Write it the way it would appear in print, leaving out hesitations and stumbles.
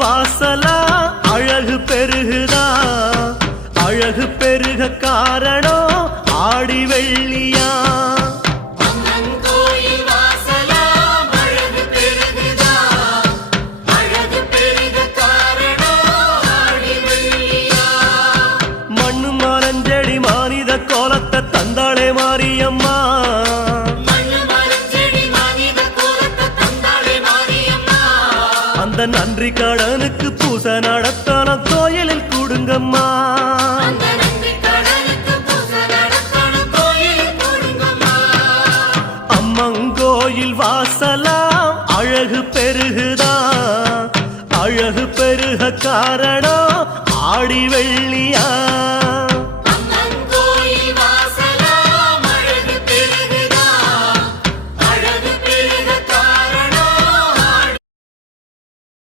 வாசலா அழகு பெருகுதா அழகு பெருக காரணம் ஆடி வெள்ளியா மண்ணு மரஞ்செடி மானித கோலத்தை தந்தாளே மாரியம்மா அந்த நன்றி கடனுக்கு பூசை நடத்தான கோயிலில் கூடுங்கம்மா அம்மங்கோயில் வாசலா அழகு பெருகுதா அழகு பெருக காரணம் ஆடி வெள்ளியா